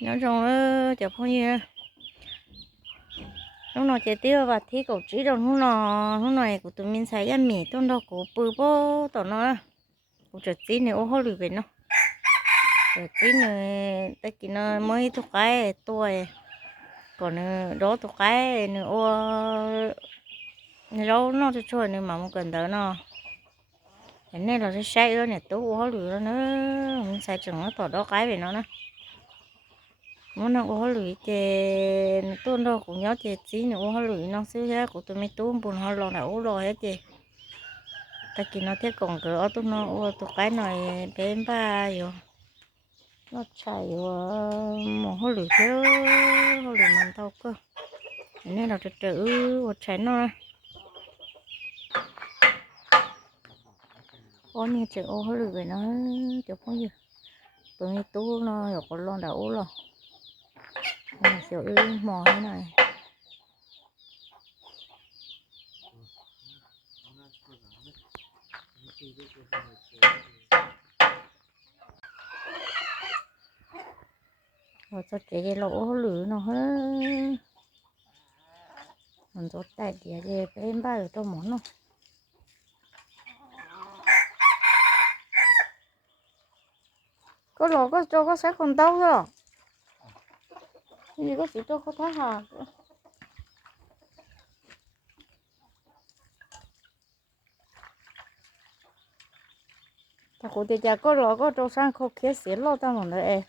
nó trong nó chụp phong như à. lúc nào chế tiêu và thi cầu trí rồi lúc nào, lúc này của tụi mình xài cái mì tôn đó của bự bố tổ nó à. của chợ tí này ô hô lười về nó. Chợ tí này tất kỳ nó mới thuộc cái tuổi còn ờ, đó thuộc cái nữa ô rau nó cho chơi nữa mà không cần tới nó. Cái này là sẽ xe nữa này tôi ô hô lười nữa. Mình xài chừng nó tổ đó cái về nó nữa muốn nó hoa lưỡi chè tuôn đâu cũng nhớ chè xí nữa hoa lưỡi nó xíu hết của tôi mới tuôn buồn họ lo đậu rồi hết chè ta kia nó thế còn cửa tôi nó ô tôi cái này bên ba rồi nó chạy một hoa lưỡi chứ hoa lưỡi mặn tao cơ nên là trừ trừ một trái nó ô như chữ ô hoa lưỡi nó chụp không gì tôi mới tuôn nó rồi còn lo đã đậu rồi này kiểu mò thế này. Rồi cho cái cái lỗ lửa nó hết còn cho tay địa cái bên ba ở trong món nó có lỗ có, cho có sẽ còn tao rồi gì có chỉ tôi có thấy hà ta cụ thì chả có lọ có trâu sang khô kia xỉa lo tao một đấy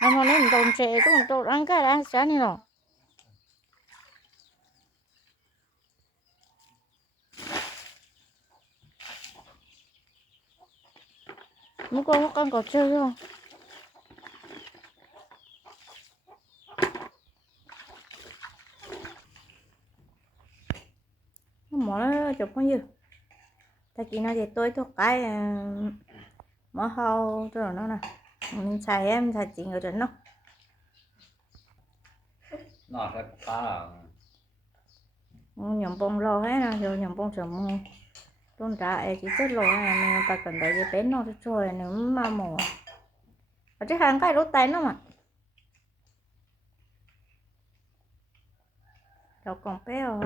mà mà nên đồng trẻ có một trâu ăn cái ăn sáng này nọ muốn con con có chơi không? Mỏ nó chụp có nhiêu ta chỉ nói thì tôi thuộc cái mỏ hao rồi nó nè mình xài em xài chị người trên nó nó sẽ có nhầm bông lo hết nè rồi nhầm bông sớm mua tôn trả ấy chỉ chết rồi này mình ta cần để cái bén nó rồi nếu mà mỏ ở trên hàng cái đốt tay nó mà. Rồi còn bé ờ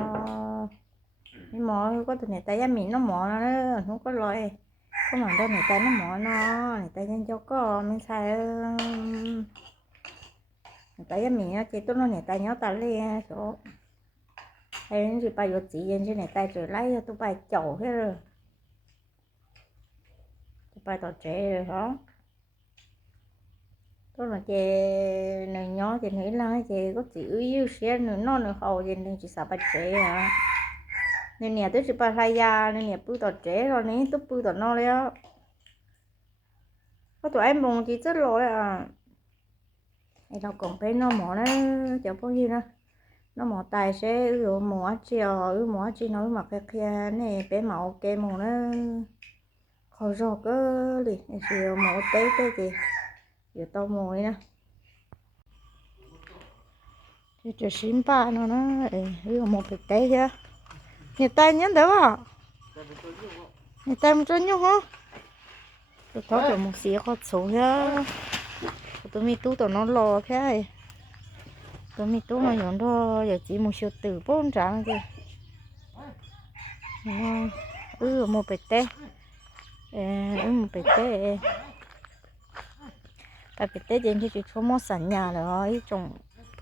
nhưng mà có tụi này tay giá mịn nó mỏ nó không có loại. Có mà đâu này tay nó mỏ nó này tay nhân cho có mình xài này tay giá mịn nó chỉ tôi nó này tay nhớ ta lên chỗ. Hay đến gì bài vô chỉ yên chứ này tay rồi lấy tôi bài chậu hết rồi. Tôi bài tỏ trẻ rồi đó tôi là chè, này nhỏ chè nghĩ là chè có chữ yêu xe nữa nó nữa hầu chè đừng chỉ sợ bài trẻ à nên nè tôi chỉ bà thay da, nên nè bự tọt trẻ rồi nè tôi bự tọt nó đấy có tụi em buồn chỉ chết rồi à. Ai đâu còn bé, nó mỏ nó chẳng có gì nữa. Nó mỏ tài sẽ rồi mỏ chiều rồi mỏ chi nói mà cái kia này bé mỏ kê mỏ nó khó rồi cơ đi chiều mỏ té té gì giờ tao mồi nè. Thì chỉ xin ba nó nó ừ mỏ cái té chứ nhà tay nhớ được à nhà tay một chút nhung hả tôi tháo được một xí khó số nhá. Tôi mi tú tụi nó lo cái tôi mi tú mà nhọn đó giờ chỉ một siêu từ bốn trắng kì ừ một bể tê. Ờ, ừ một bể tê. Tại bể tê trên thì chỉ cho mua sẵn nhà rồi, trồng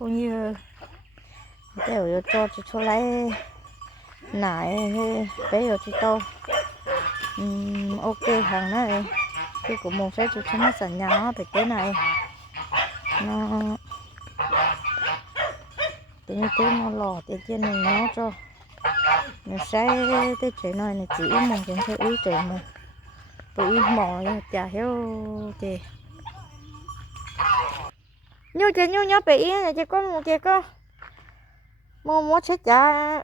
bao nhiêu. Để cho cho lấy nãy bé rồi chị tô um, ok hàng này. Cái của một sẽ chụp cho nó sẵn nhỏ thì cái này. Nó tự nhiên tôi nó lò thì trên này nó cho. Nó sẽ cái chuyện này là chỉ mình cái theo ý chuyện mà. Tự mò chả hiểu chị nhu chị nhu nhớ bị này chị có một chị có mua mua chết chả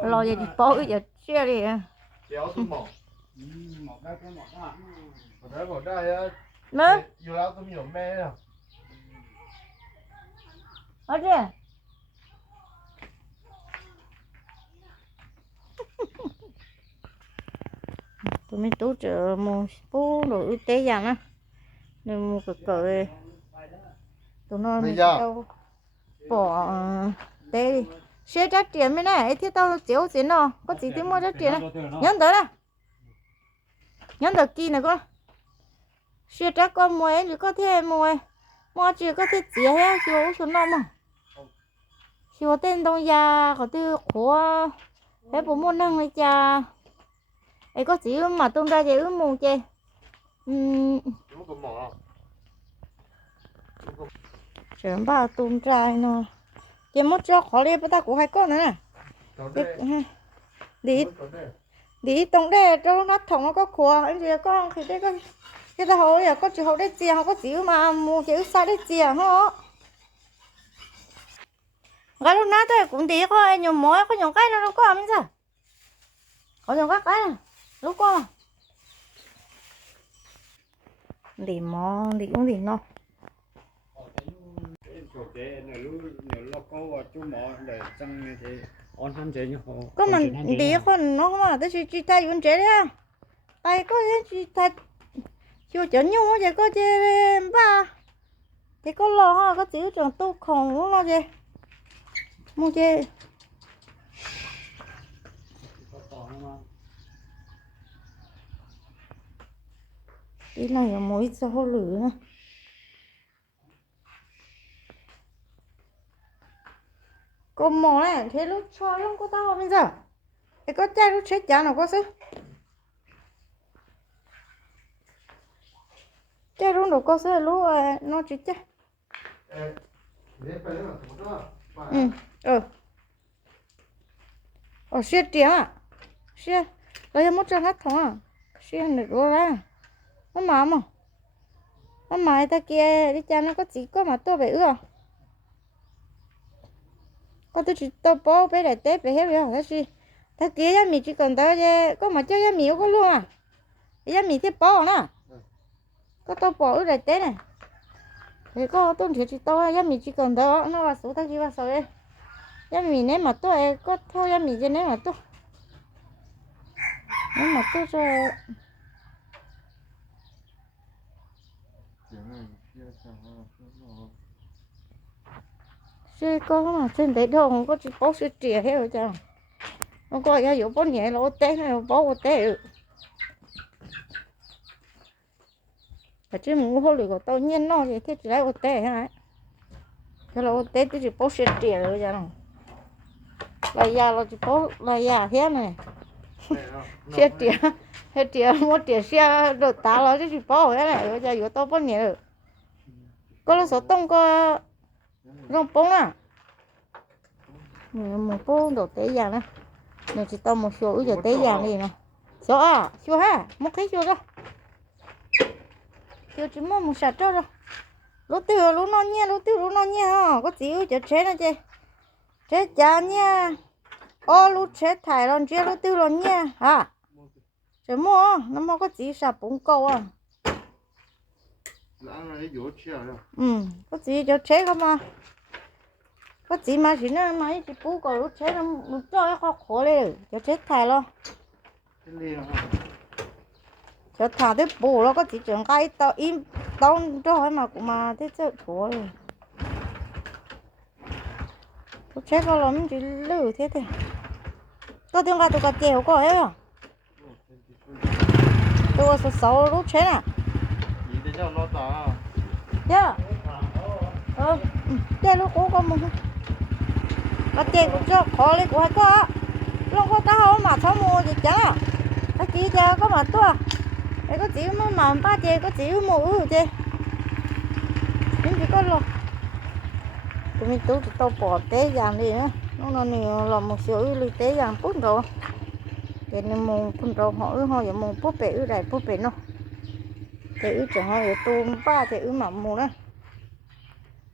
lo gì thì bố giờ chia đi à chéo tôi mỏ một đây cái một đó một đây một đây á. Nữa yêu lao tôi nhiều mẹ à ở đây tôi mình tú chợ mua bố đồ y tế dạng á nên mua cực cỡ tụi nó mình đâu? Bỏ ờ, tế xe trả tiền mới này thế tao chiếu tiền đâu có gì thì mua trả tiền này nhắn tới nè nhắn tới kia này con xe trả con mua thì có thể mua mua chỉ có thể chia hết chiếu số nó mà chiếu tên đông gia có tư của cái bộ môn năng này cha ấy có gì mà tung ra gì mù chê Ừm, trưởng bà tung ra nó chê mất cho khó lên bắt ta của hai con nữa Đi- đi tông đây cho nó thòng nó có khóa anh chị con thì đây có cái ta hổ ya có chữ hổ đấy chia không có chữ mà mua chữ sai đấy chia hả? Cái lúc nãy tôi cũng đi có ai nhom mối có nhom cái nó đâu có làm sao có nhom cái cái này lúc có mà đi mò đi cũng đi nó có mà đi con nó mà tôi chỉ chỉ tay vẫn chế đấy à? Tay có cái chỉ tay chưa chở nhung vậy có chế ba? Thì có lo ha? Có chữ trường tu không muốn lo gì mua chế đi này là mỗi sao hô thế lúc cho lúc có tao thì có chai lúc chết chán nào có sức. Chai lúc đâu có sức lúc à, nó chỉ Bà. Ừ ừ ờ xe tiền à? Xe lấy một trăm hát thằng à? Xe này rồi ra. Nó mà. Mà nó mà ta kia đi cha nó có chỉ có mà tôi phải ưa có tôi chỉ tao bố bé lại tết bé hết rồi thế gì? Ta kia giá mì chỉ còn tao chứ có mà chơi giá mì có luôn à? Giá mì thế bó nè có tao bỏ lại tết này. Thì có, tôi chỉ chỉ tao giá mì chỉ còn đó nó là số ta chỉ là số ấy. Giá mì nếu mà tôi, có thôi giá mì cho nếu mà tôi. Nếu mà tôi cho Tiếng này kia chẳng hạn chứ có mà trên đấy đâu không có chỉ bố sự chìa hết rồi chăng không có giá dụ bó nhẹ là ô té hay là bố ô té ừ chứ muốn hô lửa của tôi nhiên nó thì thế chỉ là ô té hả thế là ô té thì chỉ bó sự chìa rồi chăng là già là chỉ bố là già thế này xe chìa xe chìa một chìa xe rồi tá nó chỉ bó thế này rồi giờ dụ tôi bố nhẹ rồi có lúc số tông có rong bông à một bông đồ tế vàng nè mình chỉ tao một số giờ tế vàng đi nè. Số à số ha một cái số đó số chỉ mua một sạch cho rồi lúc tiêu lúc nó nhẹ lúc tiêu lúc nó nhẹ ha. Có chịu cho chế nè chứ chế chả nhẹ ô lúc chế thải rồi chế lúc tiêu rồi nhẹ hả? Chế mua nó mua có chỉ sạch bún câu à Lãng là cái dỗ treo đâu ừ có gì cho chế không mà có gì mà chỉ nó nói chỉ bú có lúc chế nó nó cho cái khó khổ lên cho chết thay lo. Cho thả tới bù lo, có chỉ trường cái tao im, tao cho hỏi mà cũng mà thế chứ, thua rồi. Tôi chế có lắm, chỉ lử thế thế có tiếng cái tôi có chèo có ấy à? Tôi có số sáu lúc chế nè. Ý thế nó tả dạ. Ờ chè lúc cố có mừng. Có chè cũng cho, khó lên của hai có. Á có tao mà sao mua gì chẳng à cái chỉ cho, có mà tua. Để có chỉ mà mà ba chè có chỉ mua ừ chè nhưng chỉ có lo. Tụi mình tụi tao bỏ té vàng đi nữa nó nó nhiều là một số lưu té vàng bốn rồi. Thì nên mua bốn rồi, họ ư, họ giờ mua bốn bể ư đại bốn bể nó để ư chẳng hạn tôm ba thì ư mà mù nữa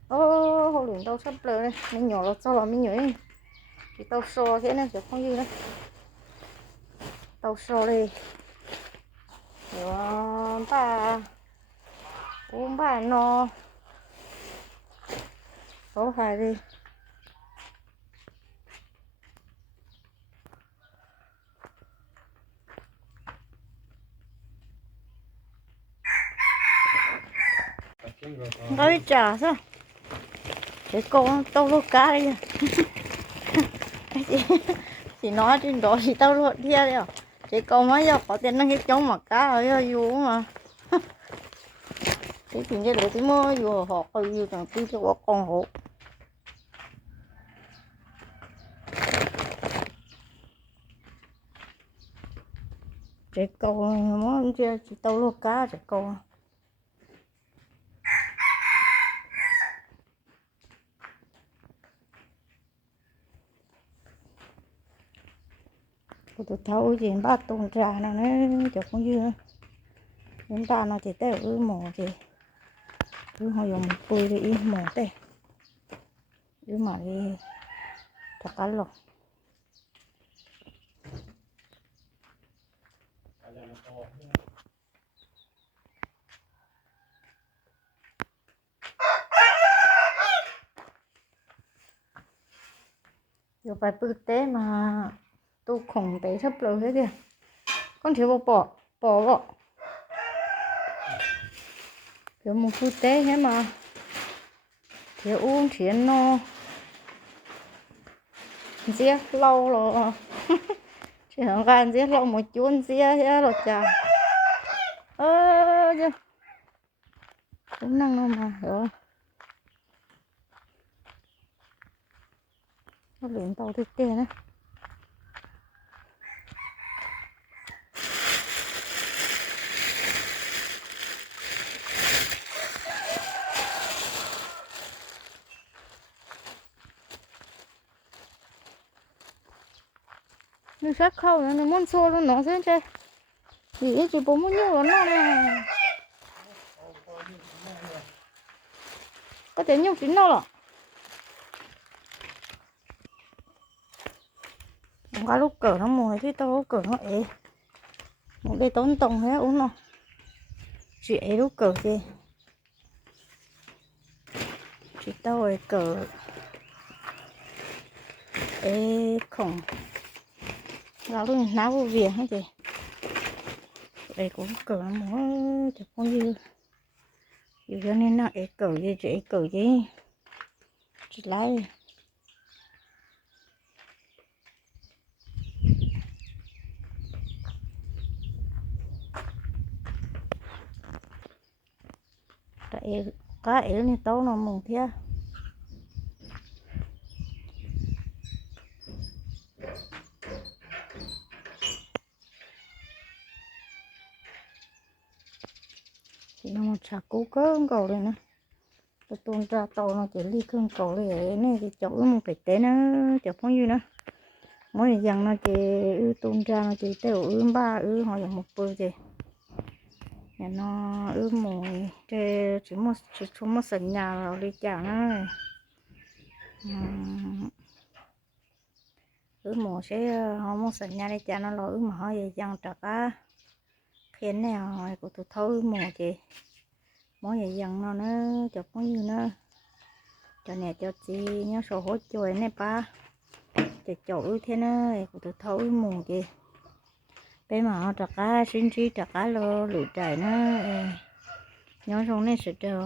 ô hồ luyện tao sắp lờ này mình nhỏ là sao là mình nhỏ đi. Thì tao so thế này sẽ không như nữa tao so đi rồi ba. Uống ba no số hai đi Chân rồi không có biết trà sao? Để con tao lô cá đi chị chị nói trên đó thì tao lô thia đi à? Chị con mới giờ có tiền năng cái chống mà cá ở đây vô mà. Cái chuyện như để tí mơ vô họ coi vô chẳng tí cho có con hộ. Chị con món chưa chị tao lô cá chị con tụi thấu gì ba tuần trà nào nó cho con dư chúng ta nó chỉ tới ư mồ gì ư họ dùng một bùi đi im mồ tê ư mà đi thật cá lọc rồi phải bự tế tôi khổng tế sắp lâu hết kìa. Con thiếu bỏ bỏ bỏ bỏ thiếu một phút tế thế mà. Thiếu uống thiến nó giết lâu rồi. Chỉ không gan giết lâu một chút giết thế rồi chà. Ơ chứ cũng năng đâu mà rồi nó luyện tàu thực tiền nữa. Sát sắc khâu nó nó muốn xô luôn nó thế chơi gì chỉ bố muốn nhiều nó nè có thể nhiều chín đâu rồi không có lúc cỡ nó mùi thì tao lúc cỡ nó ế một đây tốn tông hết uống nó chị ấy lúc cỡ gì chị tao ấy cỡ ế không gạo luôn náo vô việc hết chị? Đây cũng cỡ nó chụp con dư. Dư cho nên nó ế cỡ gì chị ế cỡ gì? Chị lấy. Tại có ế này tao nó mừng thế. Chỉ nó một sạc cố cơ cầu đây nè tôi tuôn ra tàu nó chỉ ly không cầu này này, thì chỗ một cái tế nó, chỗ phong như nữa mỗi dần nó chỉ ư tuôn ra, nó chỉ tiêu ư ba ư, họ dùng một bữa gì nhà nó ư mùi cái chỉ một, chỉ chúng một sân nhà rồi đi chả nó. Ư mùi sẽ ờ, họ một sân nhà đi chả nó lo, ư mà họ về dần trật á khiến nào của tụi thôi mùa chị? Mỗi ngày dần nó nó chụp có như nó cho nè, cho chị nhớ sổ hỗ chuối này ba. Chị chỗ thế này, của tụi thôi mùa chị. Bé mà họ cá xin chi trật cá lô lụi trời nó nhớ xuống này sẽ cho